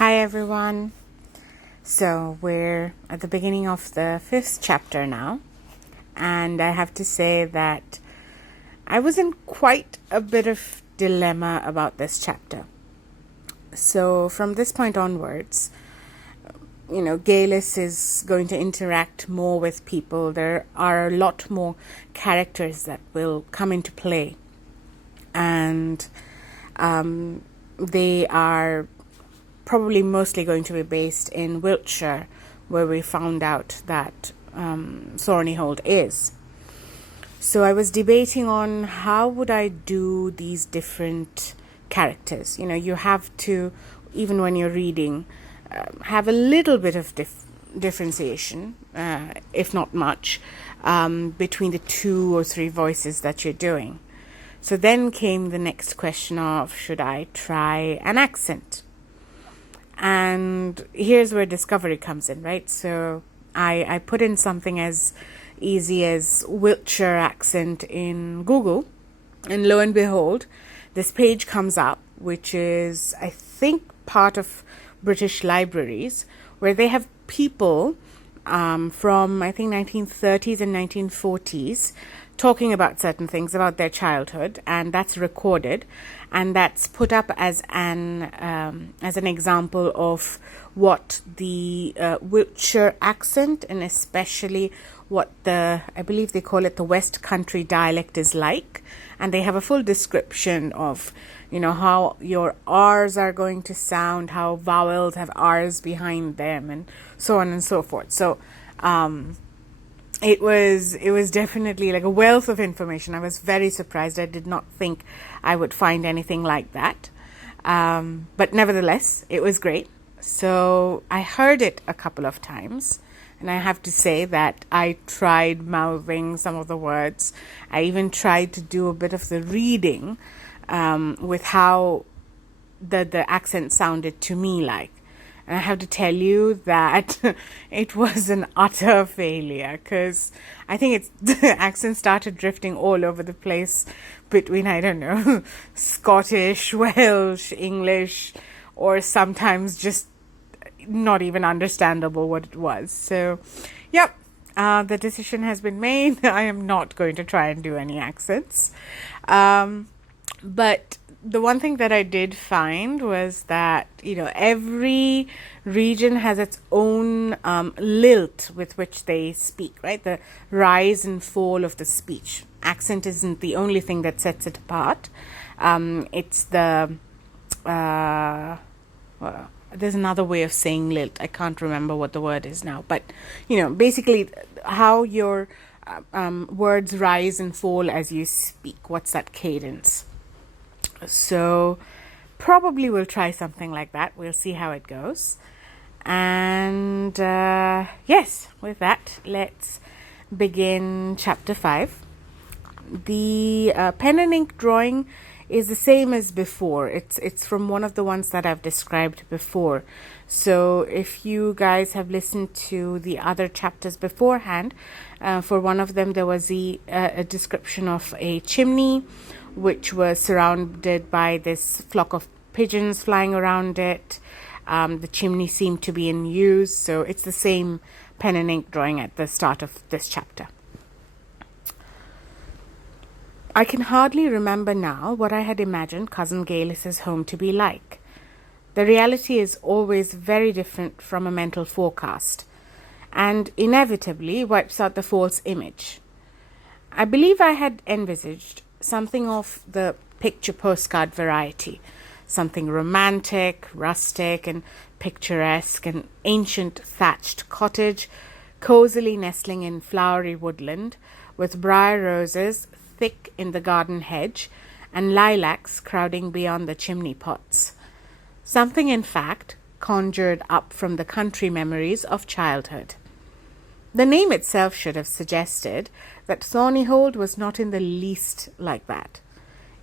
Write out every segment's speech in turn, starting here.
Hi everyone. So we're at the beginning of the 5th chapter now, and I have to say that I was in quite a bit of dilemma about this chapter. So from this point onwards, Gaelis is going to interact more with people. There are a lot more characters that will come into play, and they are probably mostly going to be based in Wiltshire, where we found out that Thornyhold is. So I was debating on how would I do these different characters. You have to, even when you're reading, have a little bit of differentiation, if not much, between the 2 or 3 voices that you're doing. So then came the next question of, should I try an accent? And here's where discovery comes in, right? So I put in something as easy as Wiltshire accent in Google, and lo and behold, this page comes up, which is, I think, part of British libraries, where they have people from, I think, 1930s and 1940s talking about certain things about their childhood, and that's recorded, and that's put up as an example of what the Wiltshire accent, and especially what I believe they call it the West Country dialect, is like. And they have a full description of how your R's are going to sound, how vowels have R's behind them, and so on and so forth. So it was definitely like a wealth of information. I was very surprised. I did not think I would find anything like that. But nevertheless, it was great. So I heard it a couple of times, and I have to say that I tried mouthing some of the words. I even tried to do a bit of the reading with how the accent sounded to me like. And I have to tell you that it was an utter failure, because I think the accent started drifting all over the place between, I don't know, Scottish, Welsh, English, or sometimes just not even understandable what it was. So, yep, the decision has been made. I am not going to try and do any accents. But the one thing that I did find was that, every region has its own lilt with which they speak, right? The rise and fall of the speech. Accent isn't the only thing that sets it apart. It's the... there's another way of saying lilt. I can't remember what the word is now. But, basically how your words rise and fall as you speak. What's that cadence? So probably we'll try something like that. We'll see how it goes. And yes, with that, let's begin chapter 5. The pen and ink drawing is the same as before. It's from one of the ones that I've described before. So if you guys have listened to the other chapters beforehand, for one of them there was a description of a chimney which was surrounded by this flock of pigeons flying around it. The chimney seemed to be in use, so it's the same pen and ink drawing at the start of this chapter. I can hardly remember now what I had imagined Cousin Gaelis's home to be like. The reality is always very different from a mental forecast, and inevitably wipes out the false image. I believe I had envisaged something of the picture postcard variety, something romantic, rustic, and picturesque, an ancient thatched cottage, cosily nestling in flowery woodland, with briar roses thick in the garden hedge, and lilacs crowding beyond the chimney pots. Something, in fact, conjured up from the country memories of childhood. The name itself should have suggested that Thornyhold was not in the least like that.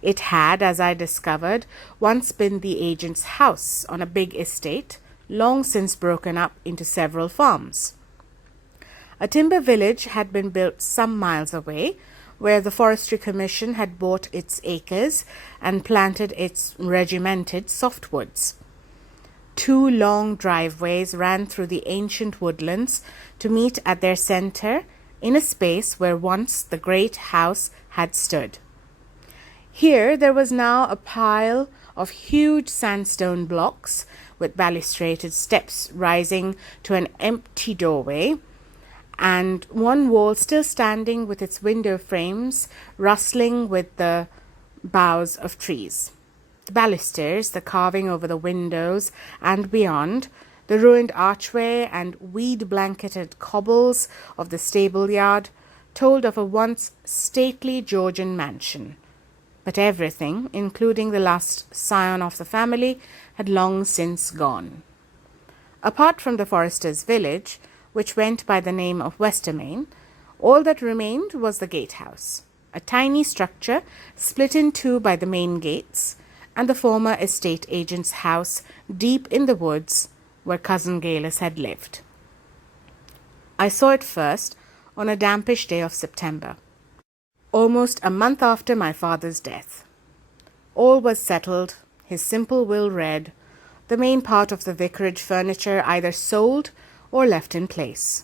It had, as I discovered, once been the agent's house on a big estate, long since broken up into several farms. A timber village had been built some miles away, where the Forestry Commission had bought its acres and planted its regimented softwoods. Two long driveways ran through the ancient woodlands to meet at their centre in a space where once the great house had stood. Here there was now a pile of huge sandstone blocks with balustraded steps rising to an empty doorway, and one wall still standing with its window frames rustling with the boughs of trees. The balusters, the carving over the windows and beyond, the ruined archway and weed-blanketed cobbles of the stable yard told of a once stately Georgian mansion. But everything, including the last scion of the family, had long since gone. Apart from the forester's village, which went by the name of Westermain, all that remained was the gatehouse, a tiny structure split in two by the main gates, and the former estate agent's house deep in the woods where Cousin Galis had lived. I saw it first on a dampish day of September, almost a month after my father's death. All was settled, his simple will read, the main part of the vicarage furniture either sold or left in place.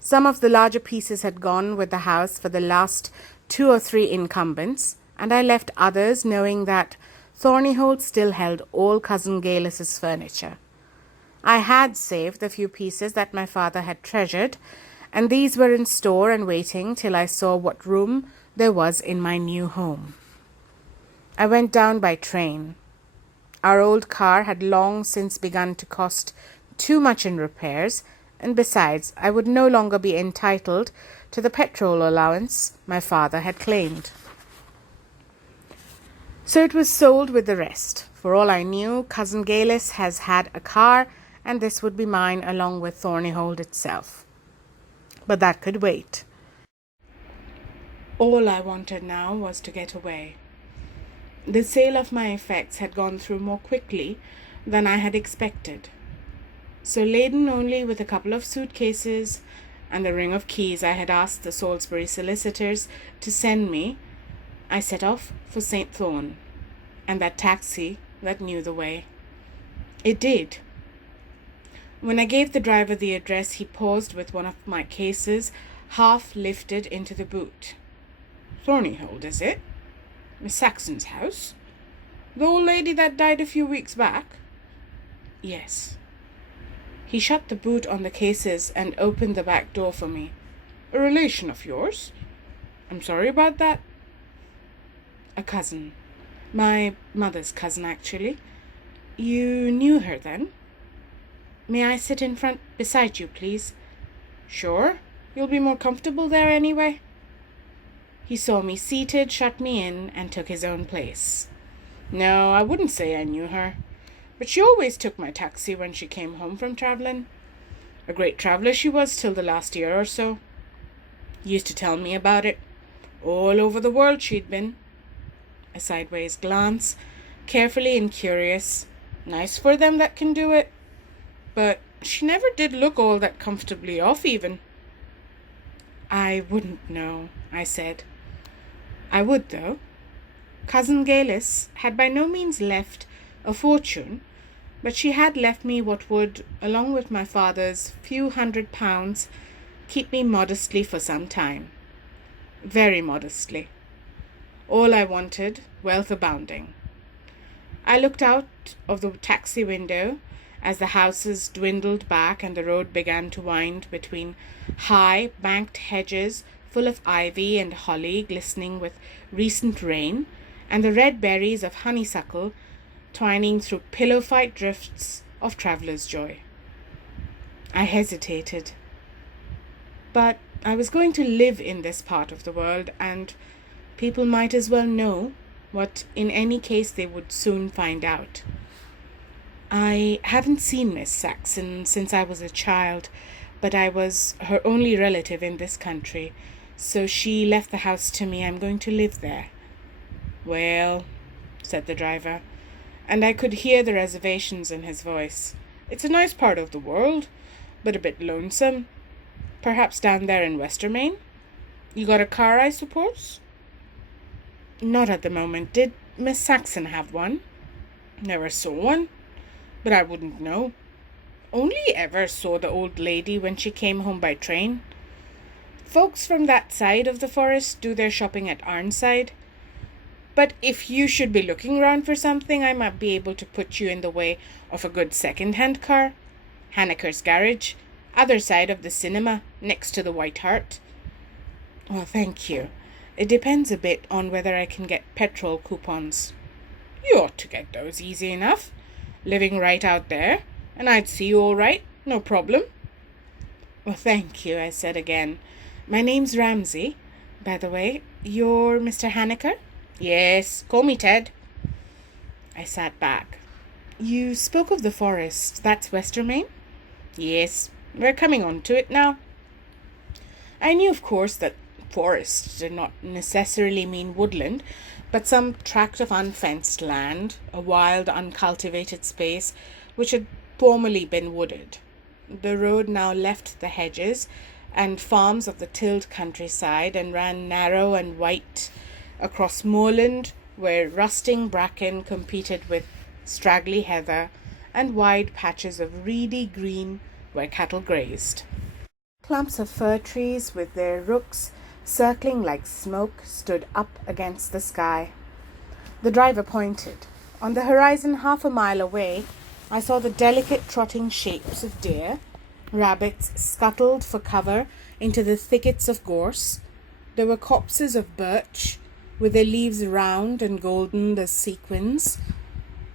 Some of the larger pieces had gone with the house for the last 2 or 3 incumbents, and I left others knowing that Thornyhold still held all Cousin Galis's furniture. I had saved the few pieces that my father had treasured, and these were in store and waiting till I saw what room there was in my new home. I went down by train. Our old car had long since begun to cost too much in repairs, and besides, I would no longer be entitled to the petrol allowance my father had claimed. So it was sold with the rest. For all I knew, Cousin Galis has had a car, and this would be mine along with Thornyhold itself. But that could wait. All I wanted now was to get away. The sale of my effects had gone through more quickly than I had expected. So, laden only with a couple of suitcases and the ring of keys I had asked the Salisbury solicitors to send me, I set off for St. Thorn, and that taxi that knew the way. It did. When I gave the driver the address, he paused with one of my cases half lifted into the boot. "Thornyhold, is it? Miss Saxon's house? The old lady that died a few weeks back?" "Yes." He shut the boot on the cases and opened the back door for me. "A relation of yours? I'm sorry about that." "A cousin. My mother's cousin, actually." "You knew her, then?" "May I sit in front beside you, please?" "Sure. You'll be more comfortable there anyway." He saw me seated, shut me in, and took his own place. "No, I wouldn't say I knew her. But she always took my taxi when she came home from travelling. A great traveller she was till the last year or so. Used to tell me about it. All over the world she'd been." A sideways glance, carefully and curious. "Nice for them that can do it. But she never did look all that comfortably off even." "I wouldn't know," I said. "I would, though. Cousin Galis had by no means left a fortune, but she had left me what would, along with my father's few £100, keep me modestly for some time. Very modestly. All I wanted, wealth abounding. I looked out of the taxi window as the houses dwindled back and the road began to wind between high, banked hedges full of ivy and holly glistening with recent rain, and the red berries of honeysuckle twining through pillow-fight drifts of traveller's joy. I hesitated. But I was going to live in this part of the world, and people might as well know what in any case they would soon find out. I haven't seen Miss Saxon since I was a child, but I was her only relative in this country, so she left the house to me. I'm going to live there." "Well," said the driver, and I could hear the reservations in his voice, "it's a nice part of the world, but a bit lonesome. Perhaps down there in Westermain? You got a car, I suppose?" "Not at the moment. Did Miss Saxon have one?" "Never saw one. but I wouldn't know. Only ever saw the old lady when she came home by train. Folks from that side of the forest do their shopping at Arnside. But if you should be looking around for something, I might be able to put you in the way of a good second-hand car. Haneker's garage, other side of the cinema, next to the White Hart. Well, thank you. It depends a bit on whether I can get petrol coupons. You ought to get those easy enough. Living right out there, and I'd see you all right, no problem. Well, thank you, I said again. My name's Ramsay. By the way, you're Mr. Haneker? Yes, call me Ted. I sat back. You spoke of the forest. That's Westermain? Yes, we're coming on to it now. I knew, of course, that forest did not necessarily mean woodland, but some tract of unfenced land, a wild, uncultivated space which had formerly been wooded. The road now left the hedges and farms of the tilled countryside and ran narrow and white across moorland where rusting bracken competed with straggly heather and wide patches of reedy green where cattle grazed. Clumps of fir trees with their rooks circling like smoke stood up against the sky. The driver pointed. On the horizon, half a mile away, I saw the delicate trotting shapes of deer. Rabbits scuttled for cover into the thickets of gorse. There were copses of birch, with their leaves round and golden as sequins.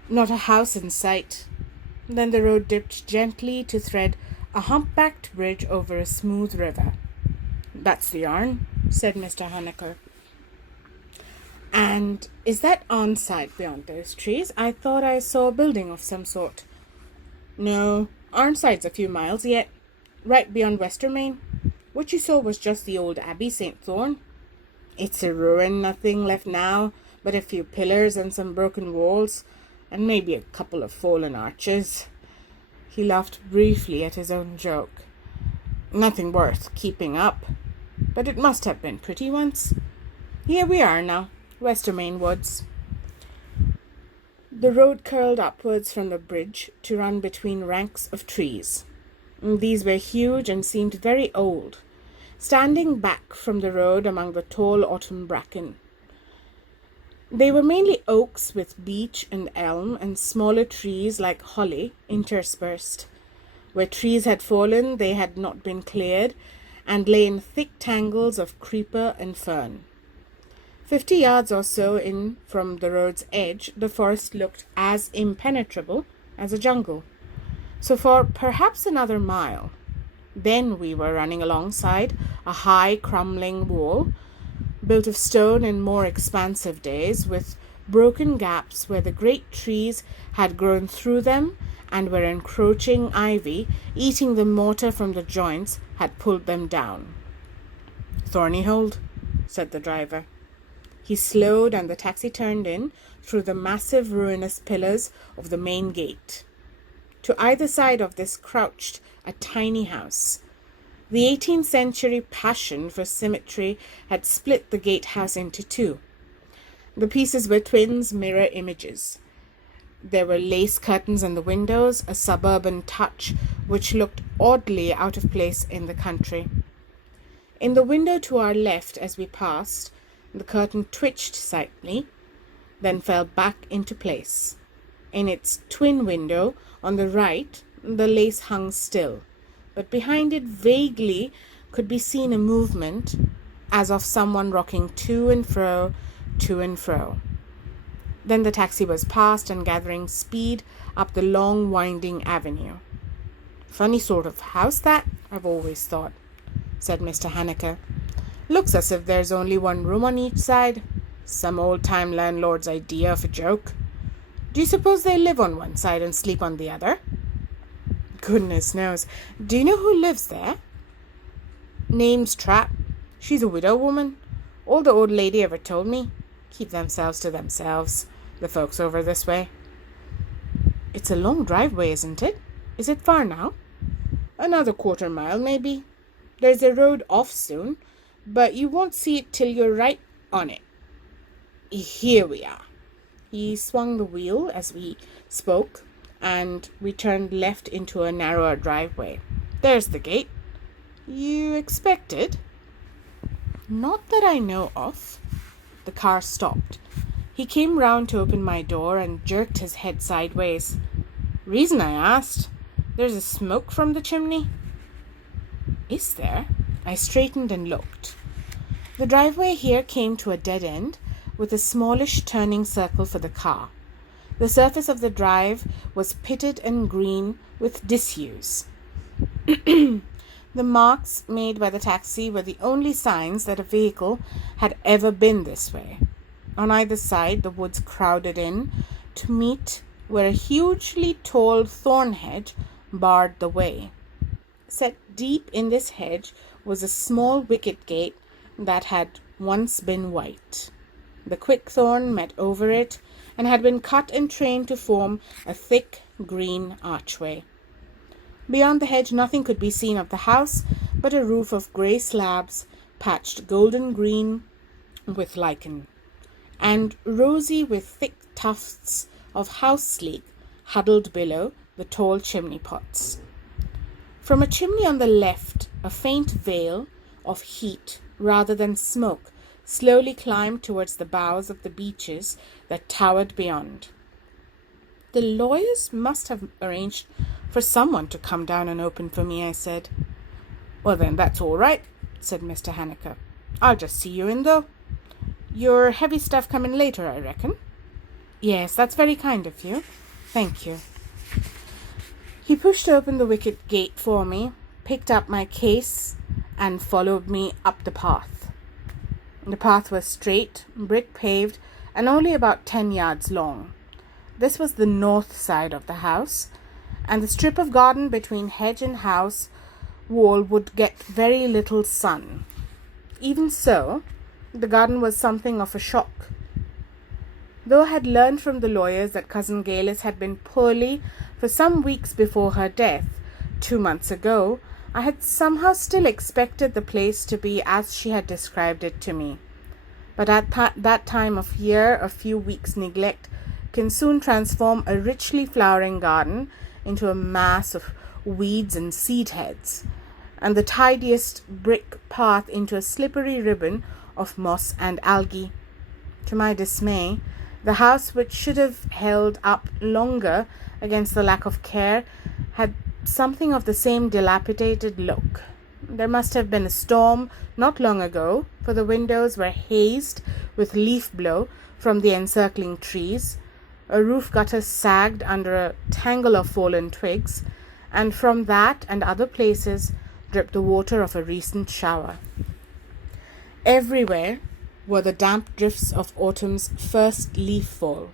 Not a house in sight. Then the road dipped gently to thread a humpbacked bridge over a smooth river. That's the Arn, said Mr. Haneker. And is that Arnside beyond those trees? I thought I saw a building of some sort. No, Arnside's a few miles yet, right beyond Westermain. What you saw was just the old Abbey St. Thorn. It's a ruin, nothing left now but a few pillars and some broken walls, and maybe a couple of fallen arches. He laughed briefly at his own joke. Nothing worth keeping up, but it must have been pretty once. Here we are now, Westermain Woods. The road curled upwards from the bridge to run between ranks of trees. These were huge and seemed very old, standing back from the road among the tall autumn bracken. They were mainly oaks with beech and elm and smaller trees like holly interspersed. Where trees had fallen, they had not been cleared and lay in thick tangles of creeper and fern. 50 yards or so in from the road's edge, the forest looked as impenetrable as a jungle. So for perhaps another mile, then we were running alongside a high, crumbling wall, built of stone in more expansive days, with broken gaps where the great trees had grown through them and where encroaching ivy, eating the mortar from the joints, had pulled them down. Thornyhold, said the driver. He slowed and the taxi turned in through the massive ruinous pillars of the main gate. To either side of this crouched a tiny house. The 18th century passion for symmetry had split the gatehouse into two. The pieces were twins mirror images. There were lace curtains in the windows, a suburban touch which looked oddly out of place in the country. In the window to our left as we passed, the curtain twitched slightly, then fell back into place. In its twin window on the right, the lace hung still, but behind it vaguely could be seen a movement as of someone rocking to and fro, to and fro. Then the taxi was past and gathering speed up the long winding avenue. Funny sort of house that, I've always thought, said Mr. Haneker. Looks as if there's only one room on each side. Some old-time landlord's idea of a joke. Do you suppose they live on one side and sleep on the other? Goodness knows. Do you know who lives there? Name's Trap. She's a widow woman. All the old lady ever told me. Keep themselves to themselves, the folks over this way. It's a long driveway, isn't it? Is it far now? Another quarter mile, maybe. There's a road off soon, but you won't see it till you're right on it. Here we are. He swung the wheel as we spoke, and we turned left into a narrower driveway. "There's the gate." "You expected?" "Not that I know of." The car stopped. He came round to open my door and jerked his head sideways. "Reason I asked. There's a smoke from the chimney." "Is there?" I straightened and looked. The driveway here came to a dead end, with a smallish turning circle for the car. The surface of the drive was pitted and green with disuse. The marks made by the taxi were the only signs that a vehicle had ever been this way. On either side, the woods crowded in to meet where a hugely tall thorn hedge barred the way. Set deep in this hedge was a small wicket gate that had once been white. The quickthorn met over it and had been cut and trained to form a thick green archway. Beyond the hedge nothing could be seen of the house but a roof of grey slabs patched golden green with lichen, and rosy with thick tufts of house-sleek huddled below the tall chimney pots. From a chimney on the left, a faint veil of heat rather than smoke slowly climbed towards the boughs of the beeches that towered beyond. "The lawyers must have arranged for someone to come down and open for me," I said. "Well then, that's all right," said Mr. Hanniker. "I'll just see you in, though. Your heavy stuff coming later, I reckon?" "Yes, that's very kind of you. Thank you." He pushed open the wicket gate for me, picked up my case, and followed me up the path. The path was straight, brick-paved, and only about 10 yards long. This was the north side of the house, and the strip of garden between hedge and house wall would get very little sun. Even so, the garden was something of a shock. Though I had learned from the lawyers that Cousin Galis had been poorly for some weeks before her death, 2 months ago, I had somehow still expected the place to be as she had described it to me. But at that time of year, a few weeks' neglect can soon transform a richly flowering garden into a mass of weeds and seed heads, and the tidiest brick path into a slippery ribbon of moss and algae. To my dismay, the house, which should have held up longer against the lack of care, had something of the same dilapidated look. There must have been a storm not long ago, for the windows were hazed with leaf blow from the encircling trees. A roof gutter sagged under a tangle of fallen twigs, and from that and other places dripped the water of a recent shower. Everywhere were the damp drifts of autumn's first leaf fall.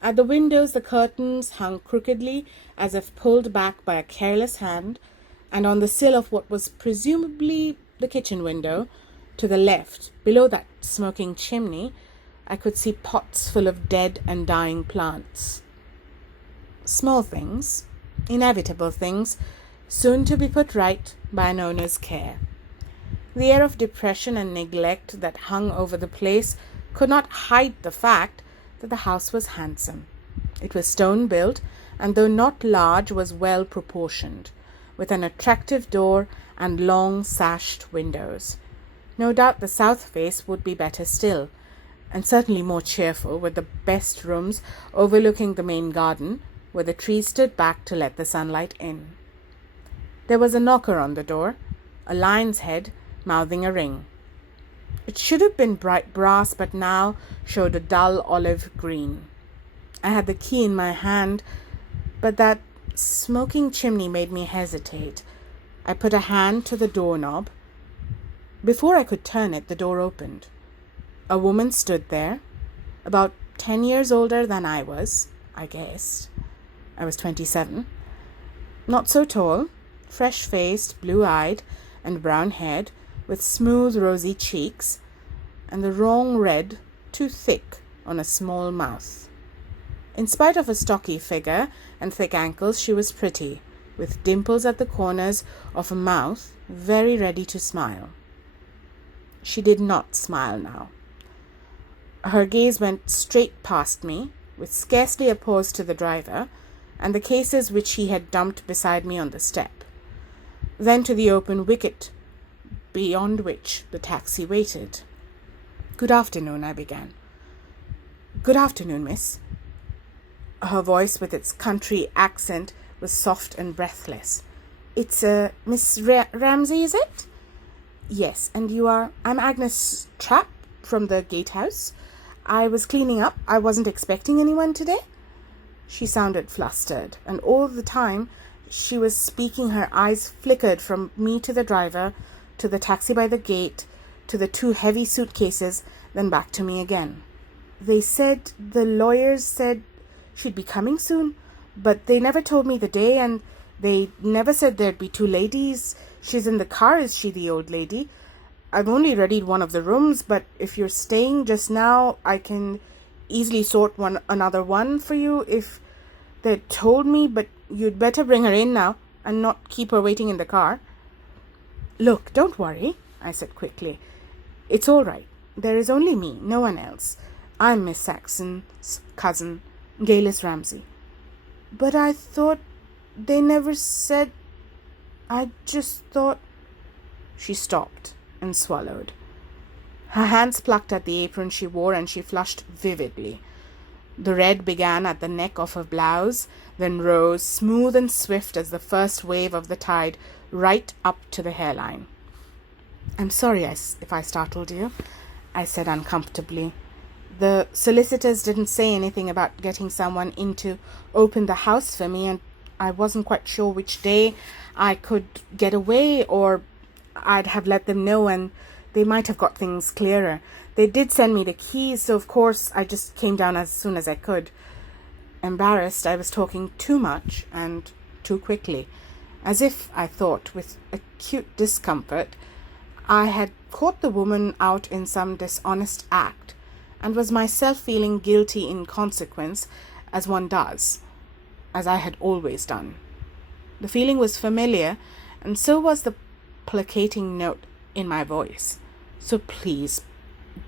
At the windows the curtains hung crookedly as if pulled back by a careless hand, and on the sill of what was presumably the kitchen window, to the left, below that smoking chimney, I could see pots full of dead and dying plants. Small things, inevitable things, soon to be put right by an owner's care. The air of depression and neglect that hung over the place could not hide the fact that the house was handsome. It was stone-built, and though not large, was well proportioned, with an attractive door and long sashed windows. No doubt the south face would be better still, and certainly more cheerful, with the best rooms overlooking the main garden, where the trees stood back to let the sunlight in. There was a knocker on the door, a lion's head mouthing a ring. It should have been bright brass, but now showed a dull olive green. I had the key in my hand, but that smoking chimney made me hesitate. I put a hand to the doorknob. Before I could turn it, the door opened. A woman stood there, about 10 years older than I was, I guessed. I was 27. Not so tall, fresh-faced, blue-eyed, and brown-haired, with smooth, rosy cheeks, and the wrong red, too thick, on a small mouth. In spite of a stocky figure and thick ankles, she was pretty, with dimples at the corners of a mouth very ready to smile. She did not smile now. Her gaze went straight past me, with scarcely a pause to the driver, and the cases which he had dumped beside me on the step. Then to the open wicket beyond which the taxi waited. "Good afternoon," I began. "Good afternoon, miss." Her voice, with its country accent, was soft and breathless. "It's Miss Ramsay, is it?" "Yes, and you are—" "I'm Agnes Trapp from the gatehouse. I was cleaning up. I wasn't expecting anyone today." She sounded flustered, and all the time she was speaking her eyes flickered from me to the driver, to the taxi by the gate, to the 2 heavy suitcases, then back to me again. The lawyers said she'd be coming soon, but they never told me the day, and they never said there'd be 2 ladies. She's in the car, is she, the old lady? I've only readied one of the rooms, but if you're staying just now, I can easily sort another one for you if they'd told me, but you'd better bring her in now and not keep her waiting in the car." "Look, don't worry," I said quickly. "It's all right. There is only me, no one else. I'm Miss Saxon's cousin, Galis Ramsay." "But I thought they never said— I just thought—" She stopped and swallowed. Her hands plucked at the apron she wore, and she flushed vividly. The red began at the neck of her blouse, then rose, smooth and swift as the first wave of the tide, right up to the hairline. "I'm sorry if I startled you," I said uncomfortably. "The solicitors didn't say anything about getting someone in to open the house for me, and I wasn't quite sure which day I could get away, or I'd have let them know and they might have got things clearer. They did send me the keys, so of course I just came down as soon as I could." Embarrassed, I was talking too much and too quickly, as if, I thought, with acute discomfort, I had caught the woman out in some dishonest act, and was myself feeling guilty in consequence, as one does, as I had always done. The feeling was familiar, and so was the placating note in my voice. "So please,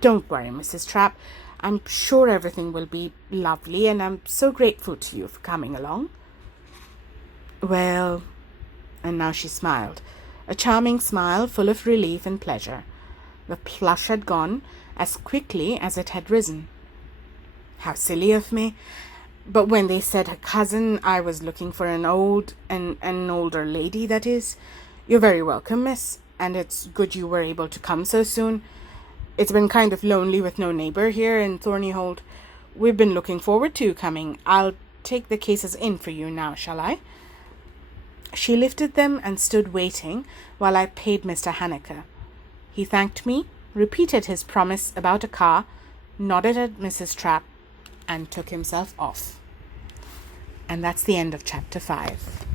don't worry, Mrs. Trapp. I'm sure everything will be lovely, and I'm so grateful to you for coming along." "Well," and now she smiled, a charming smile full of relief and pleasure. The flush had gone as quickly as it had risen. "How silly of me. But when they said her cousin, I was looking for an older lady, that is. You're very welcome, miss, and it's good you were able to come so soon. It's been kind of lonely with no neighbour here in Thornyhold. We've been looking forward to you coming. I'll take the cases in for you now, shall I?" She lifted them and stood waiting while I paid Mr. Haneke. He thanked me, repeated his promise about a car, nodded at Mrs. Trapp, and took himself off. And that's the end of chapter 5.